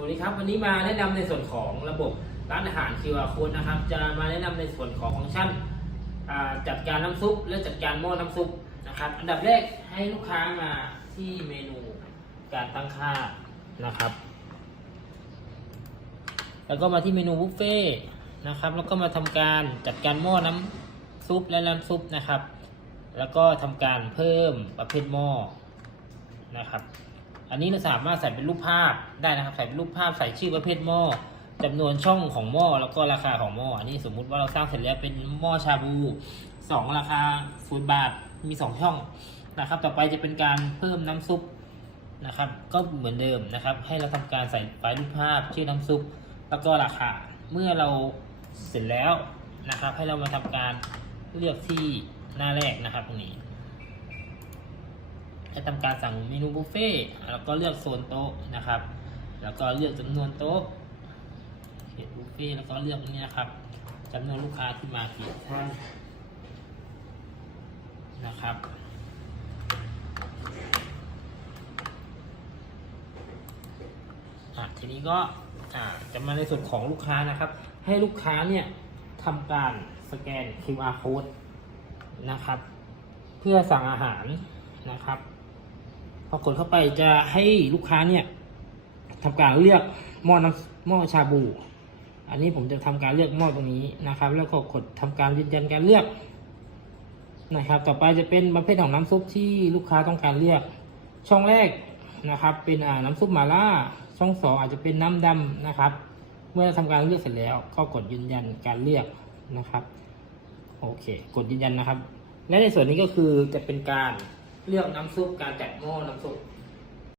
วัสดีครับวันนี้มาแนะนำในส่วนของระบบร้านอาหาร QR Code นะครับ จะมาแนะนำในส่วนของฟังก์ชันจัดการน้ำซุปและจัดการหม้อน้ำซุปนะครับ อันดับแรกให้ลูกค้ามาที่เมนูการตั้งค่านะครับ แล้วก็มาที่เมนูบุฟเฟ่ต์นะครับ แล้วก็มาทำการจัดการหม้อน้ำซุปและน้ำซุปนะครับ แล้วก็ทำการเพิ่มประเภทหม้อนะครับ อันนี้เราสามารถใส่เป็นรูปภาพได้นะครับ ใส่เป็นรูปภาพใส่ชื่อประเภทหม้อจำนวนช่องของหม้อแล้วก็ราคาของหม้ออันนี้สมมุติว่าเราสร้างเสร็จแล้วเป็นหม้อชาบูสองราคาศูนย์บาทมีสองช่องนะครับ ต่อไปจะเป็นการเพิ่มน้ำซุปนะครับ ก็เหมือนเดิมนะครับ ให้เราทำการใส่ไฟล์รูปภาพชื่อน้ำซุปแล้วก็ราคาเมื่อเราเสร็จแล้วนะครับ ให้เรามาทำการเลือกที่หน้าแรกนะครับตรงนี้ ให้ทำการสั่งเมนูบุฟเฟ่ต์แล้วก็เลือกโซนโต๊ะนะครับ แล้วก็เลือกจำนวนโต๊ะเขียนบุฟเฟ่ต์แล้วก็เลือกนี้นะครับจำนวนลูกค้าที่มากี่ท่านนะครับทีนี้ก็จะมาในส่วนของลูกค้านะครับ ให้ลูกค้าเนี่ยทำการสแกน QR code นะครับ เพื่อสั่งอาหารนะครับ พอกดเข้าไปจะให้ลูกค้าเนี่ยทำการเลือกหม้อน้ำหม้อชาบู อันนี้ผมจะทำการเลือกหม้อตรงนี้นะครับ แล้วก็กดทำการยืนยันการเลือกนะครับ ต่อไปจะเป็นประเภทของน้ำซุปที่ลูกค้าต้องการเลือก ช่องแรกนะครับ เป็นน้ำซุปหม่าล่า ช่องสองอาจจะเป็นน้ำดำนะครับ เมื่อทำการเลือกเสร็จแล้ว ก็กดยืนยันการเลือกนะครับ โอเค กดยืนยันนะครับ และในส่วนนี้ก็คือจะเป็นการ เรื่องน้ำซุปการจัดหม้อน้ำซุป